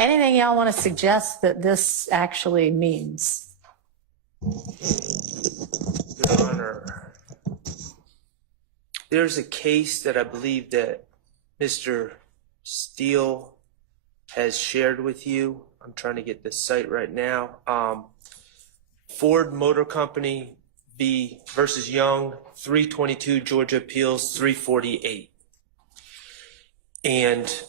Anything y'all want to suggest that this actually means? Your Honor, there's a case that I believe that Mr. Steele has shared with you. I'm trying to get the site right now. Ford Motor Company versus Young, 322 Georgia Appeals 348. And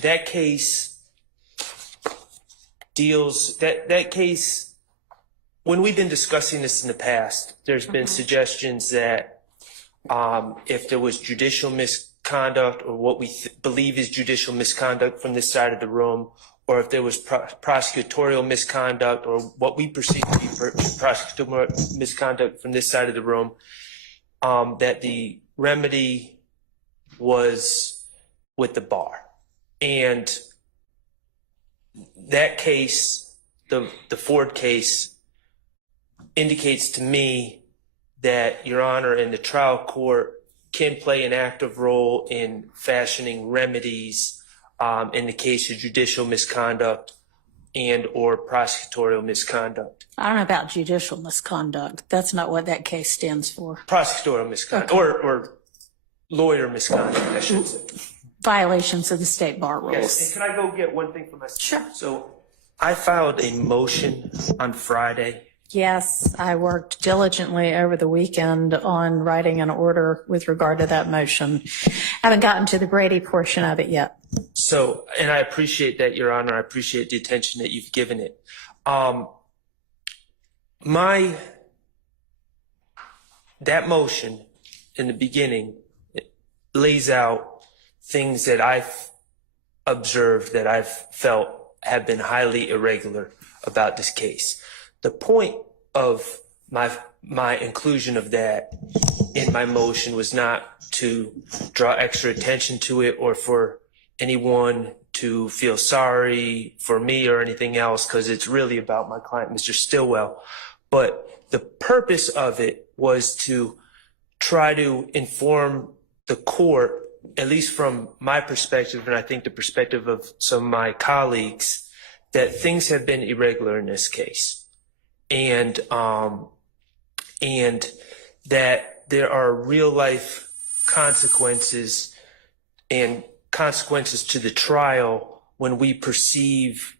that case deals, that case, when we've been discussing this in the past, there's been suggestions that if there was judicial misconduct or what we believe is judicial misconduct from this side of the room, or if there was prosecutorial misconduct or what we perceive to be prosecutorial misconduct from this side of the room, that the remedy was with the bar. And that case, the Ford case, indicates to me that Your Honor and the trial court can play an active role in fashioning remedies in the case of judicial misconduct and or prosecutorial misconduct. I don't know about judicial misconduct. That's not what that case stands for. Prosecutorial misconduct, Okay. or lawyer misconduct, I should say. Violations of the state bar rules. Yes, and can I go get one thing for myself? Sure. So I filed a motion on Friday. Yes, I worked diligently over the weekend on writing an order with regard to that motion. Haven't gotten to the Brady portion of it yet. So, and I appreciate that, Your Honor. I appreciate the attention that you've given it. That motion in the beginning lays out things that I've observed, that I've felt have been highly irregular about this case. The point of my inclusion of that in my motion was not to draw extra attention to it or for anyone to feel sorry for me or anything else, because it's really about my client, Mr. Stillwell. But the purpose of it was to try to inform the court, at least from my perspective, and I think the perspective of some of my colleagues, that things have been irregular in this case. And that there are real life consequences and consequences to the trial when we perceive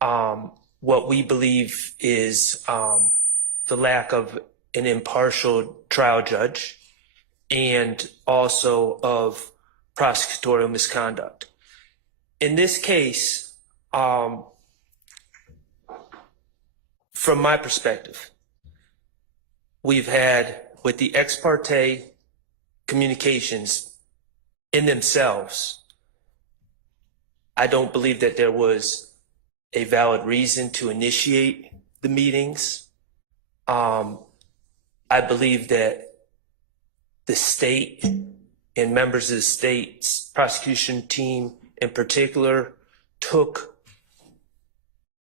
what we believe is the lack of an impartial trial judge and also of prosecutorial misconduct. In this case, from my perspective, we've had, with the ex parte communications in themselves, I don't believe that there was a valid reason to initiate the meetings. I believe that the state and members of the state's prosecution team in particular took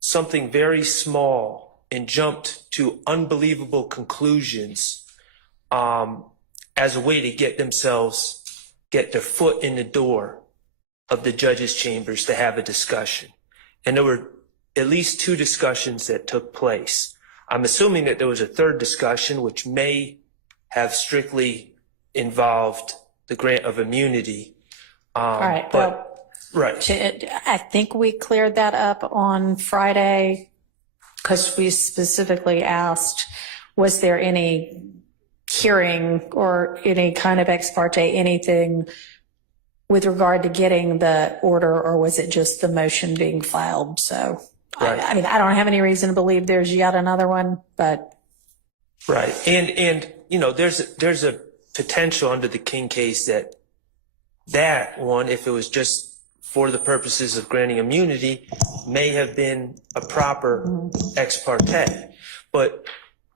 something very small and jumped to unbelievable conclusions as a way to get their foot in the door of the judge's chambers to have a discussion. And there were at least 2 discussions that took place. I'm assuming that there was a third discussion, which may have strictly involved the grant of immunity. All right. Right. I think we cleared that up on Friday because we specifically asked, was there any hearing or any kind of ex parte, anything with regard to getting the order, or was it just the motion being filed? So, right. I mean, I don't have any reason to believe there's yet another one, but. Right. And you know, there's a potential under the King case that one, if it was just for the purposes of granting immunity, may have been a proper ex parte, but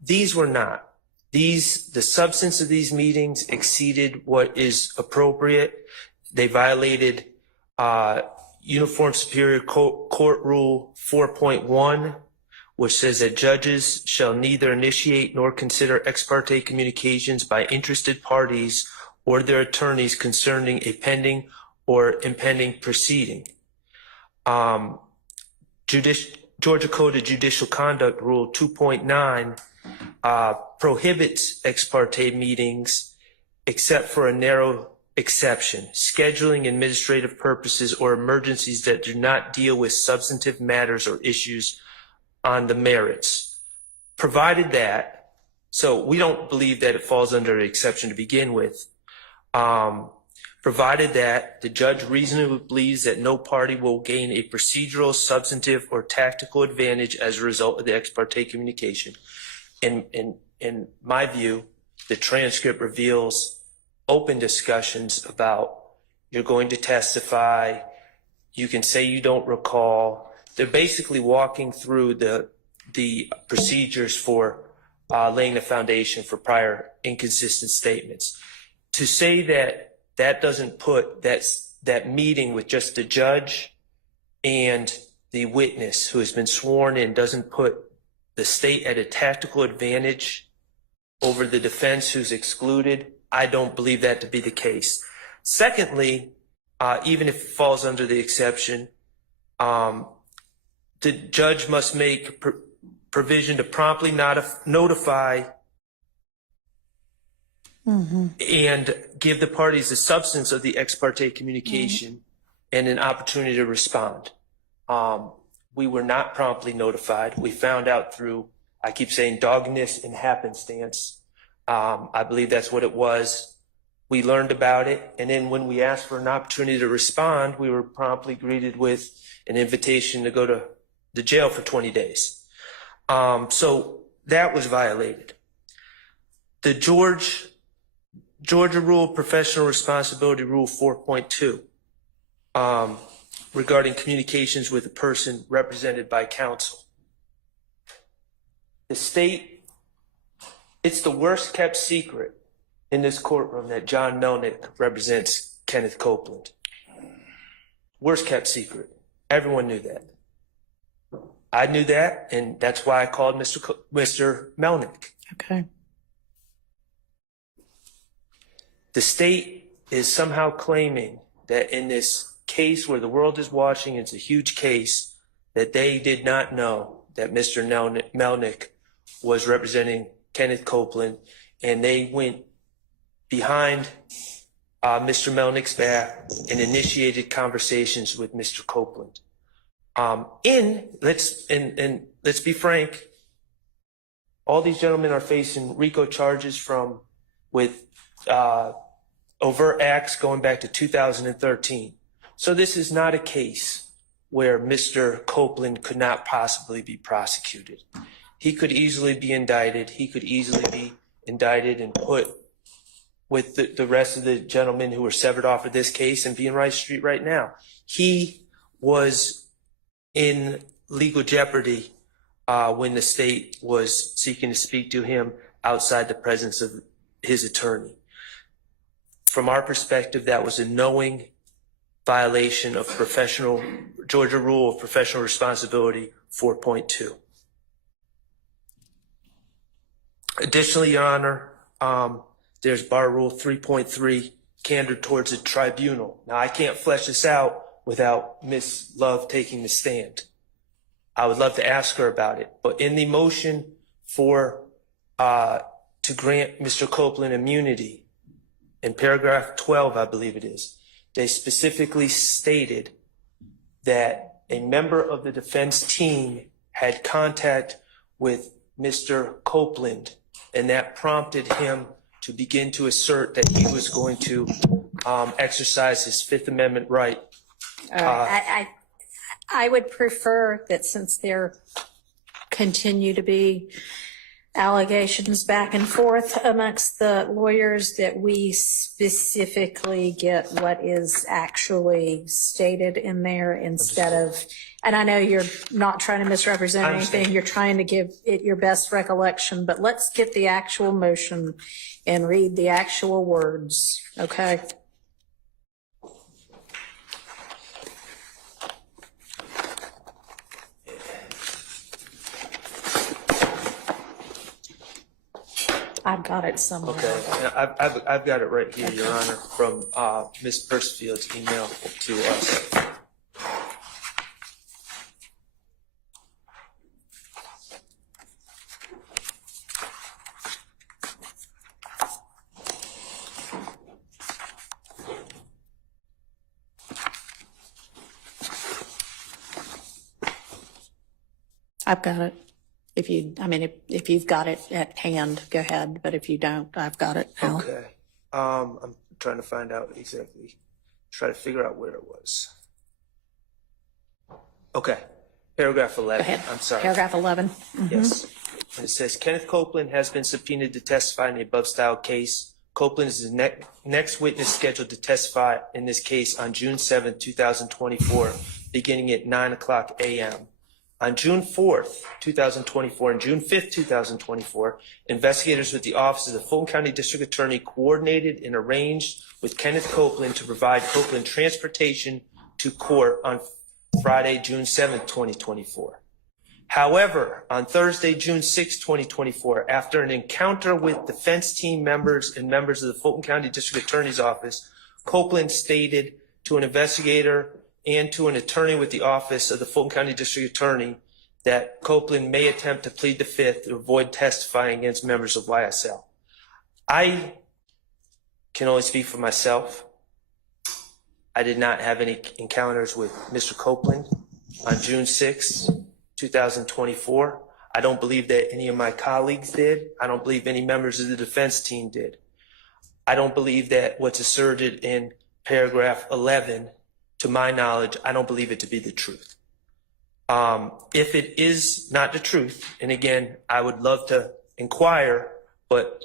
these were not. The substance of these meetings exceeded what is appropriate. They violated Uniform Superior Court Rule 4.1, which says that judges shall neither initiate nor consider ex parte communications by interested parties or their attorneys concerning a pending or impending proceeding. Georgia Code of Judicial Conduct Rule 2.9 prohibits ex parte meetings except for a narrow exception: scheduling administrative purposes or emergencies that do not deal with substantive matters or issues on the merits. Provided that, so we don't believe that it falls under an exception to begin with, provided that the judge reasonably believes that no party will gain a procedural, substantive, or tactical advantage as a result of the ex parte communication. In my view, the transcript reveals open discussions about you're going to testify, you can say you don't recall. They're basically walking through the procedures for laying the foundation for prior inconsistent statements. To say that that doesn't put that meeting with just the judge and the witness who has been sworn in doesn't put the state at a tactical advantage over the defense who's excluded, I don't believe that to be the case. Secondly, even if it falls under the exception, the judge must make provision to promptly notify and give the parties the substance of the ex parte communication and an opportunity to respond. We were not promptly notified. We found out through, I keep saying, doggedness and happenstance. I believe that's what it was. We learned about it, and then when we asked for an opportunity to respond, we were promptly greeted with an invitation to go to the jail for 20 days. So that was violated. The Georgia Rule of Professional Responsibility Rule 4.2 regarding communications with a person represented by counsel. The state, it's the worst kept secret in this courtroom that John Melnick represents Kenneth Copeland. Worst kept secret. Everyone knew that. I knew that, and that's why I called Mr. Melnick. Okay. The state is somehow claiming that in this case where the world is watching, it's a huge case, that they did not know that Mr. Melnick was representing Kenneth Copeland, and they went behind Mr. Melnick's back and initiated conversations with Mr. Copeland. Let's be frank, all these gentlemen are facing RICO charges with overt acts going back to 2013. So this is not a case where Mr. Copeland could not possibly be prosecuted. He could easily be indicted. He could easily be indicted and put with the rest of the gentlemen who were severed off of this case and be in Rice Street right now. He was in legal jeopardy when the state was seeking to speak to him outside the presence of his attorney. From our perspective, that was a knowing violation of Georgia Rule of Professional Responsibility 4.2. Additionally, Your Honor, there's Bar Rule 3.3, candor towards a tribunal. Now, I can't flesh this out without Ms. Love taking the stand. I would love to ask her about it, but in the motion to grant Mr. Copeland immunity, in paragraph 12, I believe it is, they specifically stated that a member of the defense team had contact with Mr. Copeland, and that prompted him to begin to assert that he was going to exercise his Fifth Amendment right. I would prefer that, since there continue to be allegations back and forth amongst the lawyers, that we specifically get what is actually stated in there instead of, and I know you're not trying to misrepresent anything, you're trying to give it your best recollection, but let's get the actual motion and read the actual words, okay? I've got it somewhere. Okay, and I've got it right here, Your Honor, from Ms. Persifield's email to us. I've got it. If you've got it at hand, go ahead. But if you don't, I've got it now. Okay. I'm trying to find out exactly, try to figure out where it was. Okay. Paragraph 11. Go ahead. I'm sorry. Paragraph 11. Mm-hmm. Yes. And it says, Kenneth Copeland has been subpoenaed to testify in the above style case. Copeland is the next witness scheduled to testify in this case on June 7, 2024, beginning at 9:00 a.m. On June 4th, 2024, and June 5th, 2024, investigators with the Office of the Fulton County District Attorney coordinated and arranged with Kenneth Copeland to provide Copeland transportation to court on Friday, June 7th, 2024. However, on Thursday, June 6, 2024, after an encounter with defense team members and members of the Fulton County District Attorney's Office, Copeland stated to an investigator and to an attorney with the Office of the Fulton County District Attorney that Copeland may attempt to plead the Fifth to avoid testifying against members of YSL. I can only speak for myself. I did not have any encounters with Mr. Copeland on June 6, 2024. I don't believe that any of my colleagues did. I don't believe any members of the defense team did. I don't believe that what's asserted in paragraph 11, to my knowledge, I don't believe it to be the truth. If it is not the truth, and again, I would love to inquire, but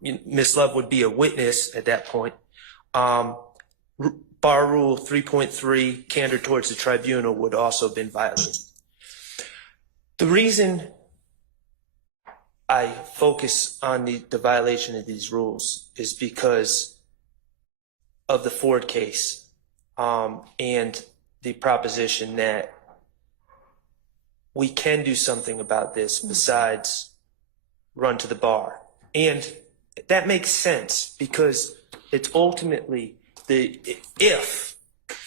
Ms. Love would be a witness at that point. Bar Rule 3.3, candor towards the tribunal, would also have been violated. The reason I focus on the violation of these rules is because of the Ford case. And the proposition that we can do something about this besides run to the bar. And that makes sense because it's ultimately if,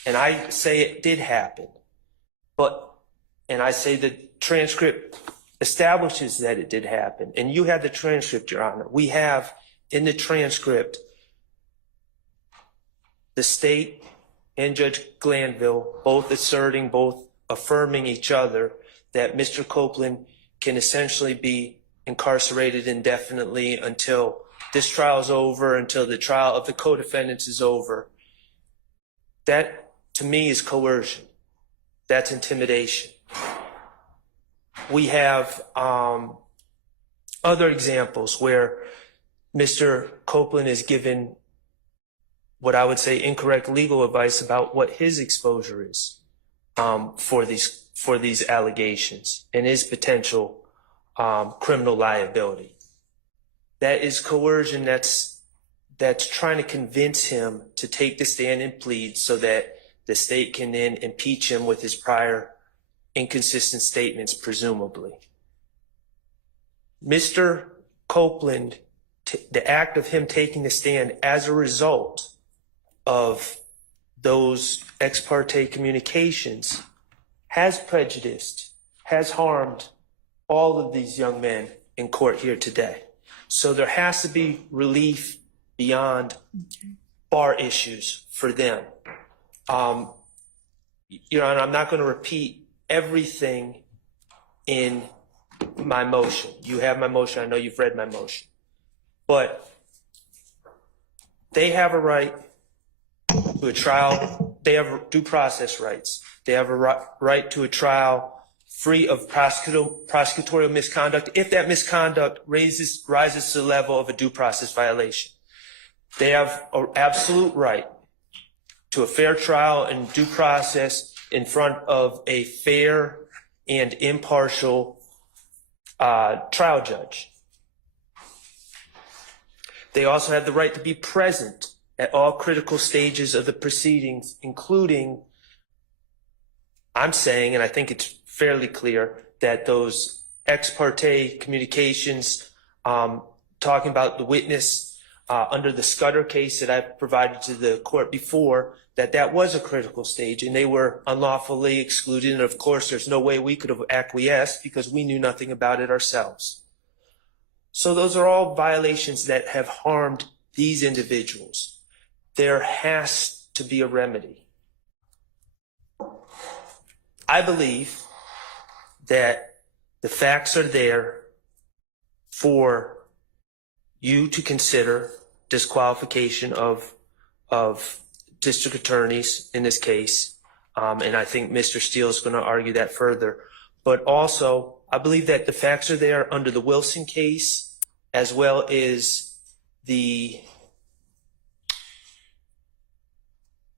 and I say it did happen, and I say the transcript establishes that it did happen. And you have the transcript, Your Honor. We have in the transcript the state and Judge Glanville both affirming each other that Mr. Copeland can essentially be incarcerated indefinitely until this trial is over, until the trial of the co-defendants is over. That, to me, is coercion. That's intimidation. We have other examples where Mr. Copeland is given what I would say incorrect legal advice about what his exposure is for these allegations and his potential criminal liability. That is coercion. That's trying to convince him to take the stand and plead so that the state can then impeach him with his prior inconsistent statements, presumably. Mr. Copeland, the act of him taking the stand as a result of those ex parte communications has prejudiced, has harmed all of these young men in court here today. So there has to be relief beyond bar issues for them. Your Honor, I'm not going to repeat everything in my motion. You have my motion. I know you've read my motion. But they have a right to a trial. They have due process rights. They have a right to a trial free of prosecutorial misconduct if that misconduct rises to the level of a due process violation. They have an absolute right to a fair trial and due process in front of a fair and impartial trial judge. They also have the right to be present at all critical stages of the proceedings, including, I'm saying, and I think it's fairly clear, that those ex parte communications talking about the witness under the Scudder case that I provided to the court before, that was a critical stage and they were unlawfully excluded. And of course, there's no way we could have acquiesced because we knew nothing about it ourselves. So those are all violations that have harmed these individuals. There has to be a remedy. I believe that the facts are there for you to consider disqualification of district attorneys in this case. And I think Mr. Steele is going to argue that further. But also, I believe that the facts are there under the Wilson case, as well as the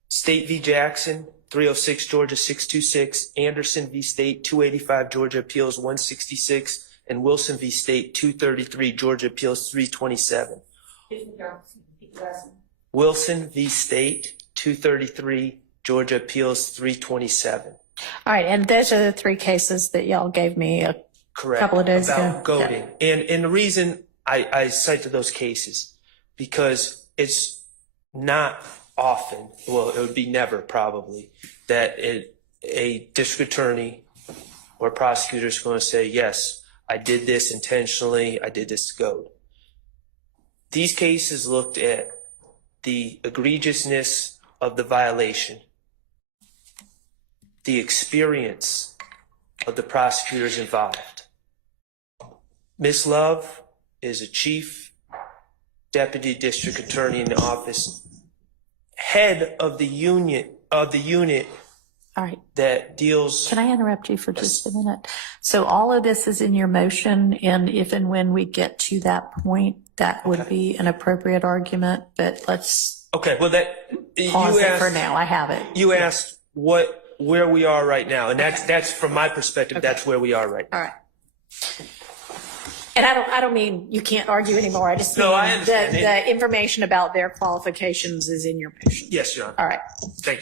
State v. Jackson, 306 Georgia 626, Anderson v. State 285 Georgia Appeals 166, and Wilson v. State 233 Georgia Appeals 327. Wilson v. State 233 Georgia Appeals 327. All right, and those are the three cases that y'all gave me a couple of days ago. About goading. Yeah. And the reason I cite to those cases, because it's not often, well, it would be never probably, that a district attorney or prosecutor is going to say, yes, I did this intentionally, I did this to goad. These cases looked at the egregiousness of the violation, the experience of the prosecutors involved. Ms. Love is a chief deputy district attorney in the office, head of the unit All right. that deals. Can I interrupt you for just a minute? So all of this is in your motion, and if and when we get to that point, that would be an appropriate argument, but let's Okay, well, that pause you it for asked, now. I have it. you asked where we are right now, and that's from my perspective, that's where we are right now. All right. And I don't mean you can't argue anymore. I just mean No, I understand. the information about their qualifications is in your motion. Yes, Your Honor. All right. Thank